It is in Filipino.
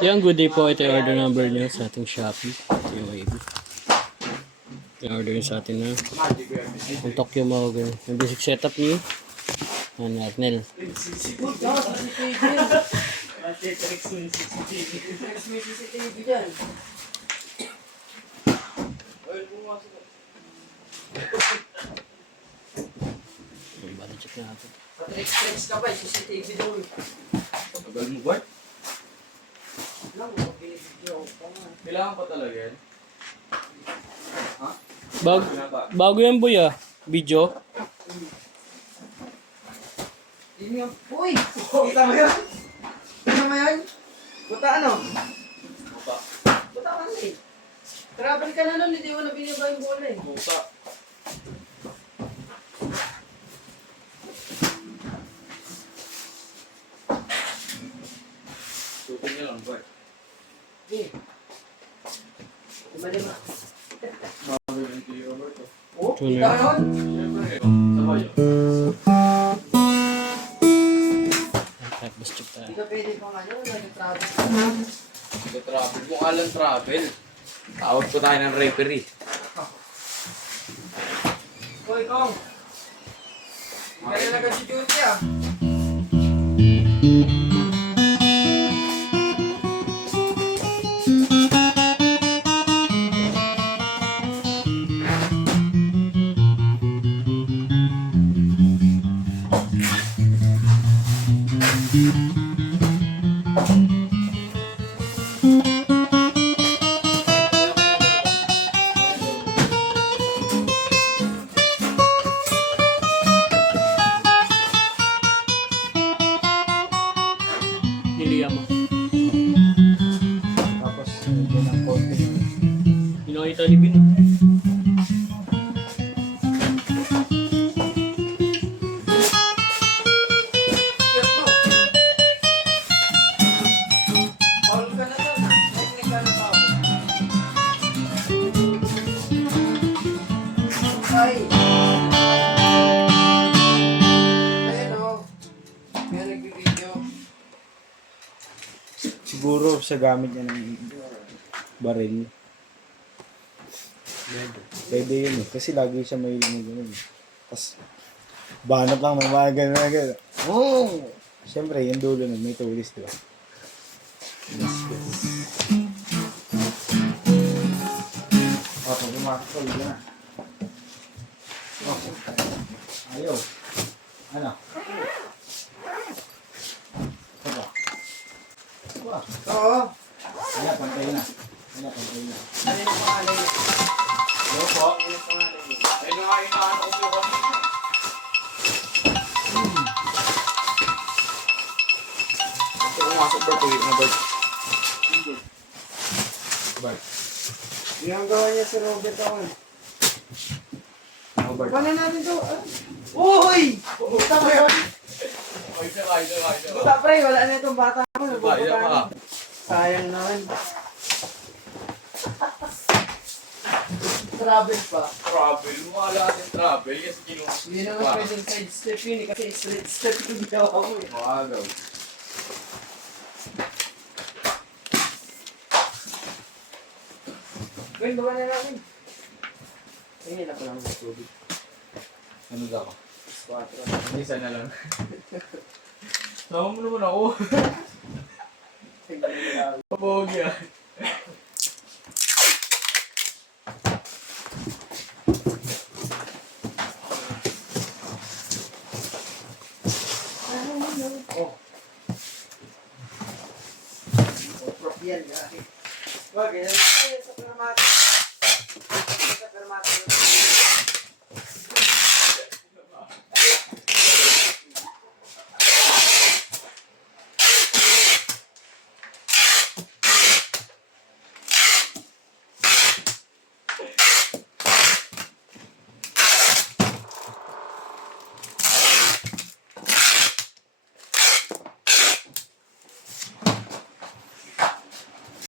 Yan, good day po. Ito yung order number nyo sa ating Shopee. Ito yung wave. Ito yung order nyo sa atin na yung Tokyo Mahogany. Yung basic setup ni Arnel. Bali check natin. Patrix ka ba? CCTV doon. Tagal mo ba? Lang, mabilis-video pa nga. Kailangan pa talaga yan? Ha? Bago yan boy ah. Video. Yun yung... Uy! Kita mo yun? Kita mo yun? Buta ano? Buta. Buta ka na eh. Travel ka na nun, hindi mo na biniba yung bola eh. Buta. Shooting niya lang, boy. Eh. Lima-lima. Bago yung kay Roberto. Oh, Tuloy. kita mo yun? Siyempre. Sabay yun. Tapos check tayo. Hindi ka pwede pang ano, nag-travel. Travel. Kung alam travel, tawag ko tayo ng referee. Hoy, Kong! Hindi ka na nag-duty ah. Niliya mo. Tapos, yun ang konti. Pinakita ni Bin. Yes, mo. Paul ka na doon. Technique ka na pa. Ay! Ayan o. May nag-video. Siguro sa gamit niya ng baril. Pwede yun eh. Kasi lagi siya may gano'n eh. Tapos, banat lang, may mga gano'n. Oh! Siyempre, yung dulo nun, may tulis, di ba? Yes, yes. O, pag umakit ko, yun na. Oh. Ayaw. Ano? Ano? Wah. Oo. Ayan, pantay na. Ayan, pantay na. Ano yung pangalan niya? Ano po? Ano yung pangalan niya? Ay, inaano ko siya kanina. Ito pumasok ba ito yung bird? Bird. Ginagawa niya si Robert ako. Ano bird? Paano natin to? Uy! Buta mo yun? Ay, sakay. Buta pre, wala na itong bata mo. Sabay, ka. Sayang naman. Travel pa. Travel. Mukha natin travel. Kasi kinuha. Hindi naman pwedeng side step yun eh, kasi straight step yung ginawa mo eh. Makagaw. Gawin, baba na namin. Tingin ako lang sa tubig. Ano daw ako? Squat. Isa na lang. Sama mo naman ako. Papogi ah. Oh. Prop yan, gari. Wag, yan. Sa permata. Sa permata.